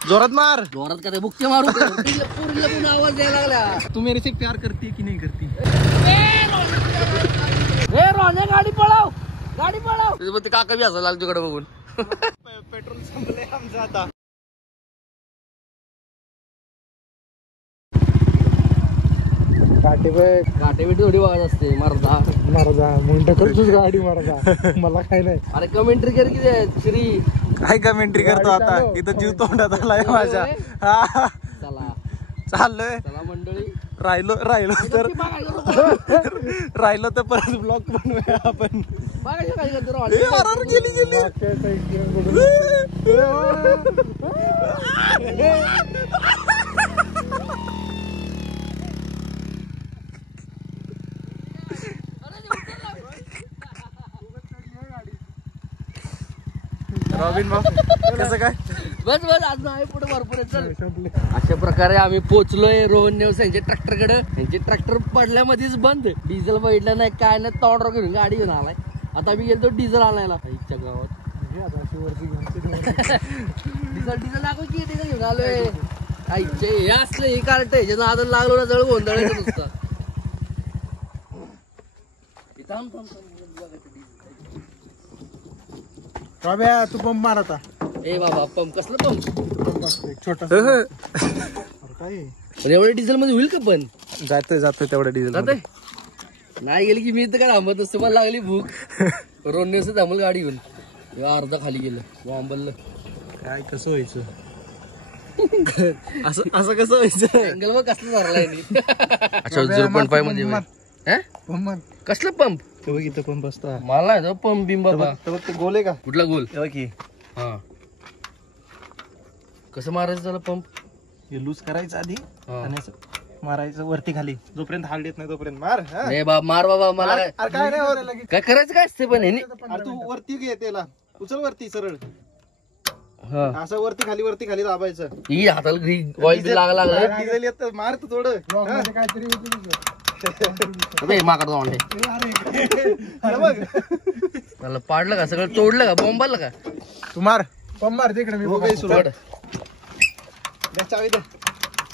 जोरात मार. जोरात का बुक्के मारू पुरीला पुन्हा आवाज द्यायला लागला. तू मेरे से प्यार करती की नाही करती? रोहन्या गाडी पळाव, गाडी पळाव. ते काका बी असं लागला तुकडे बघून. पेट्रोल संपले आमचं आता. काटे बिटे थोडी बघत असते मरदा म्हणतो करतोच गाडी मारदा. मला काय नाही. अरे कमेंट्री कर की श्री. काय कमेंट्री करतो आता? इथं जीव तोंडात आलाय माझ्या. हा चला चाललोय. चला मंडळी. राहिलो तर परत ब्लॉग बनवूया आपण. गेली रॉबिन भाऊ कसं काय? बस आज नाही पुढे भरपूर चल. अशा प्रकारे आम्ही पोहोचलोय रोहन नेवस यांच्या ट्रॅक्टर कडे. यांचे ट्रॅक्टर पडल्यामध्येच बंद. डिझेल बघितलं नाही काय नाही, तोंड घेऊन गाडी घेऊन आलाय. आता आम्ही गेलो डिझेल आणायला इच्छा गावात. डिझेल दाखव की डिझेल घेऊन आलोय. आईचे हे असले हे कार्ट आहे नादाला लागलो ना जळ गोंधळायचं नुसतं. रॉब्या तू पंप मार आता. ए बाबा पंप कसलं पंप? छोटा काय एवढ्या डिझेल मध्ये होईल का? पण जातोय तेवढं डिझेल जातंय. नाही गेली की मी तर काय थांबत असतो. मला लागली भूक. रोडने थांबल गाडी घेऊन. अर्धा खाली गेलं वांबल. काय कसं व्हायचं? असं कसं व्हायचं? अँगल मग कसलं धरलाय. अच्छा 0.5 मध्ये कसलं पंप? इथं पंप असता. मला नाही पंप बिंब बाबा. ते गोल आहे का? कुठला गोल? की हा कसं मारायचं त्याला पंप? हे लूज करायचं आधी आणि मारायचं वरती खाली. जोपर्यंत हाल येत नाही तोपर्यंत मार. नाही बाबा मार बाबा. मला काय नाही काय करायचं काय असते पण हे. तू वरती घे त्याला. उचल वरती सरळ. असं वरती खाली दाबायचं. ही हाताला ऑइल लागला डिझेल येत. मार तू थोडं काहीतरी. माकड जाऊन त्याला पाडलं का? सगळं तोडलं का? बॉम्बाला का? तू मार पंप मार तिकडे.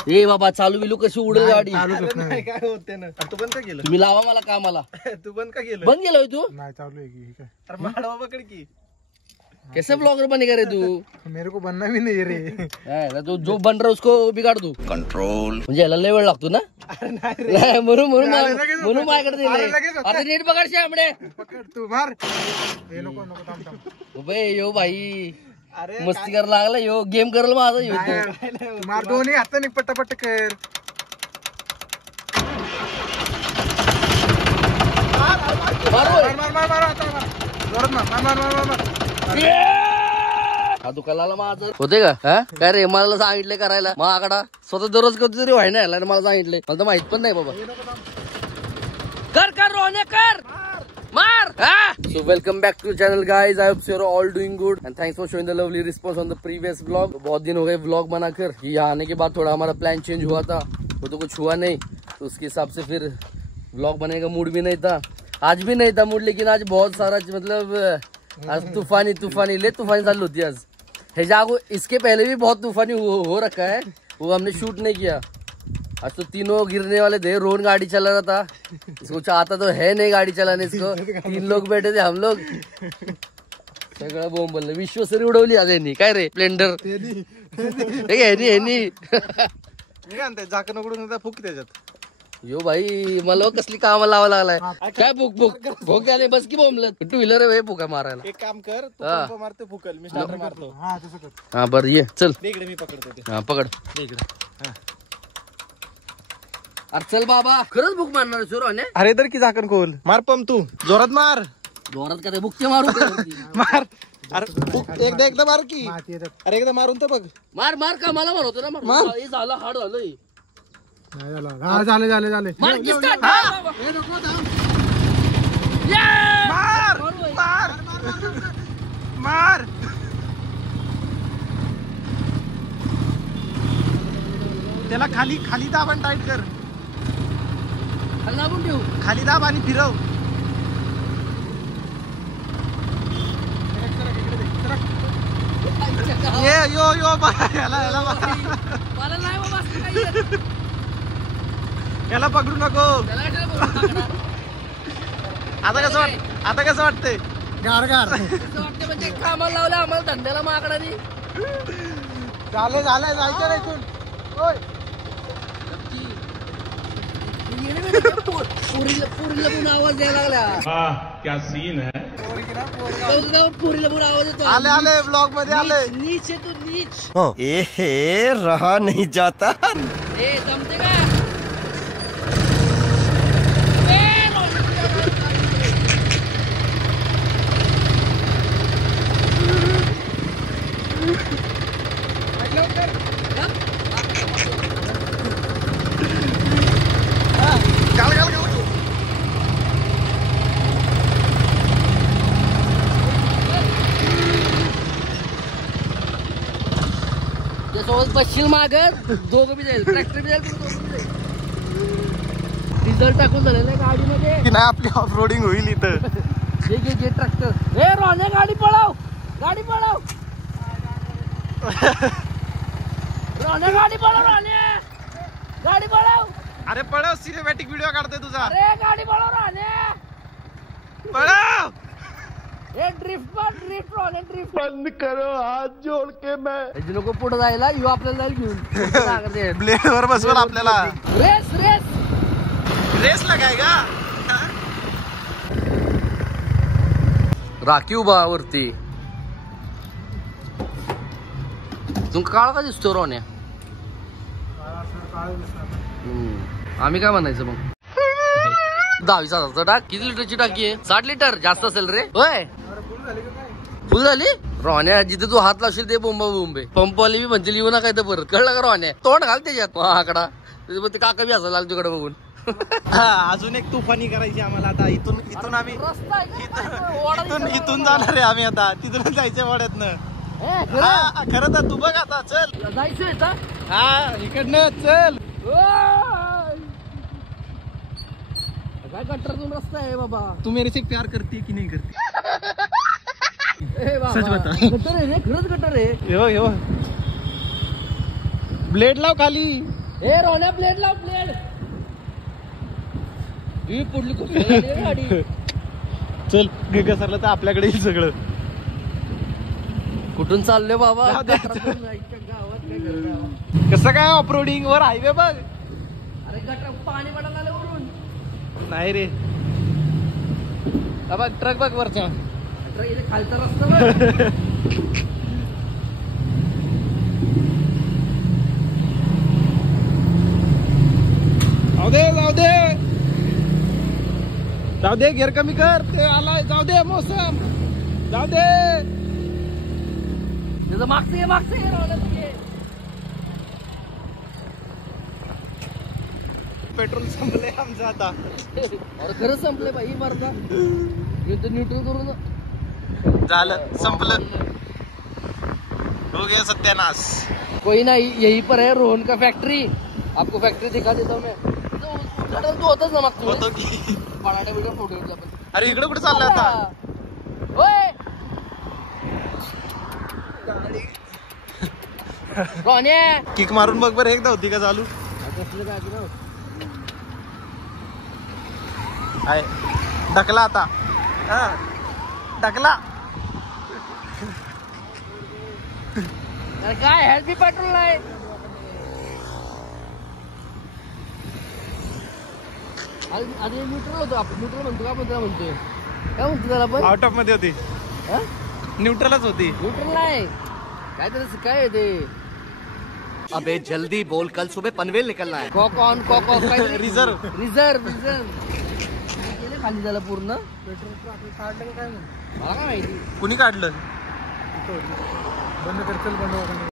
मी ए बाबा चालू बिलू कशी उडेल गाडी? काय होत त्यानं? तू बंद का केलं? तुम्ही लावा मला कामाला. तू बंद का केलं? बंद केलं तू? नाही चालू आहे की. अरे माडवा पकड की. कैसे ब्लॉगर बनेगा रे तू? मेरे को बनना भी नहीं रे. तो जो बन रहा उसको बिगाड़ दू. कंट्रोल म्हणजे याला लय वेळ लागतो ना. म्हणून माझ्याकडे दिलंय. अरे नीट पकड शामडे. पकड तू मार. नको यो भाई मस्ती करायला लागला. यो गेम करल माझा. यो मार दोन्ही हाताने पट्टापट्ट कर. हा दुकानाला माझं होते का? काय रे मला सांगितलं करायला. माझ्याकडा स्वतः दररोज कधी तरी व्हाय नाही मला सांगितलंय. मला तर माहित पण नाही बाबा. कर रोहन्या कर मार. So welcome back to the channel guys. I hope you're all doing good and thanks for showing the lovely response on the previous vlog. बहुत दिन हो गए vlog बनाकर. यहाँ आने के बाद थोड़ा हमारा प्लान चेंज हुआ था. वो तो कुछ हुआ नहीं तो उसके हिसाब से फिर vlog बनाने का मूड भी नहीं था. आज भी नहीं था मूड. लेकिन आज बहुत सारा मतलब आज तूफानी चालू होती आज. हेजागो इसके पहले भी बहुत तूफानी हो रखा है. वो हमने शूट नहीं किया. आज तो तीनों गिरने वाले थे. रोहन गाड़ी चला रहा था. इसको आता तो है नहीं गाड़ी चलाने. इसको 3 लोग बैठे थे हम लोग. सगळं बोंबल विश्वसरी उडवली आज यांनी. काय रे स्प्लेंडर झाकण उघडून फुक त्याच्यात. यो भाई मला कसली कामा लावा लागलाय. काय भूक आले बस की बोंबल. 2 व्हीलर आहे फुका मारायला. एक काम कर तू पंप मारतो फुकल. मी स्टार्टर मारतो. हा बरं ये चल. इकडे मी पकडतो. हा पकड इकडे. अरे चल बाबा खरंच बुक मारणार रोहन्या. अरे तर की झाकण खोल. मार पंप तू जोरात मार. जोरात का बुकचे मारू मार. अरे एकदा मार की. अरे एकदा मारून तर बघ. मार का मला मारवतो ना. मार झालं हाड झालं. झाले. मार. त्याला खाली दाब आणि टाईट कर. दाबून ठेवू. खाली दाब आणि फिरव. ये यो यो याला याला मला नाही बाबा असं काही येत. याला पकडू नको. त्याला कशाला बोलू टाकणार? आता कसं वाटतंय? गार असं वाटतं म्हणजे कामाला लावलं आम्हाला धंद्याला माकडानी. झालं जायचं नाही इथून. होय. पुरीला पण आवाज द्यायला लागला. क्या सीन है. पुरीला पण आवाज येतो. आले ब्लॉग मध्ये आले. नीच आहे तू नीच. ए रहा नहीं जाता. ए जमते का? सोबत बसशील मागत दोघं बी जाईल. ट्रॅक्टर बी जाईल डिझेल टाकून झालेलं आहे गाडीमध्ये. की नाही आपली ऑफ रोडिंग होईल इथं. घे ट्रॅक्टर. ए रोने गाडी पळाव. रोने गाडी पळाव. अरे पळव. सिनेमॅटिक व्हिडिओ काढतोय तुझा. अरे गाडी पळाव रोने. पळव. ए ड्रिफ्ट रोने ड्रिफ्ट. बंद करो हाथ जोड़ के मैं. नको पुढे जायला यू आपल्याला जाईल घेऊन. ब्लेड वर बसवल आपल्याला. रेस लगाय का. राखी उभा वरती. तू काळ का दिसतो रोन्या? आम्ही काय म्हणायचं मग? 10,000 टाक. किती लिटरची टाकी आहे? 60 लिटर. जास्त असेल रे. होय फुल झाली. रोन्या जिथे तू हात लावशील ते बोंबे पंपवाली बी म्हणतील येऊ नका इथं परत. कळलं का रोन्या? तोंड घाल त्याच्यात आकडा. ते काका बी असायला तुझ्याकडे बघून. अजून एक तुफानी करायची आम्हाला आता. इथून आम्ही इथून जाणार आहे आम्ही आता. तिथून जायचं वाड्यातनं. खरं तर तू बघ आता. चल जायचं. हा इकडनं चल. काय कट्टरतून रस्ता आहे बाबा. तू मेरे से प्यार करती की नहीं करती? सच बता. गटर आहे रे. खरंच गटर आहे. यो ब्लेड लाव खाली. ए रोन्या प्लेट लाव. प्लेट पडली खूप गाडी. चल घसरलं तर आपल्याकडे येईल सगळं. कुठून चालले बाबा? कसं काय ऑफरोडिंग वर हायवे बघ. अरे गटर पाणी पडायला आलं वरून. नाही रे. बघ ट्रक बघ वरच्या. इथे खालचा रस्ता. जाऊ दे गेअर कमी कर. ते आलाय. जाऊ दे मोसम. जाऊ दे. त्याचं मागचं ये. पेट्रोल संपलंय आमचं आता. अरे खरंच संपले बाई. मारता न्यूट्रल करून झालं. संपलं. हो गया सत्यानाश. कोई ना यही पर है रोहन का फैक्ट्री. आपको फैक्ट्री दिखा देता हूँ मैं. तो होतच ना मागतो. होतो की. पराठा बिठा फोटो घेतला आपण. अरे इकडे कुठे चाललंय आता? रोन्या किक मारून बघ बरं एकदा होती का चालू. आहे ढकला आता. ढकला. काय हेल्थ बी पेट्रोल नाही. आधी न्यूट्रल होतो आपण. न्यूट्रल म्हणतो का म्हणतोय काय म्हणतो त्याला आपण? आउट ऑफ मध्ये होती. न्यूट्रलच होती. न्यूट्रल नाही काय त्याला काय आहे ते. अबे जल्दी बोल कल सुबह पनवेल निकलना है. कॉकॉन रिझर्व. खाली झालं पूर्ण. पेट्रोल काढलं काय मला काय माहिती. कुणी काढलं? बंद कर. चल बंद.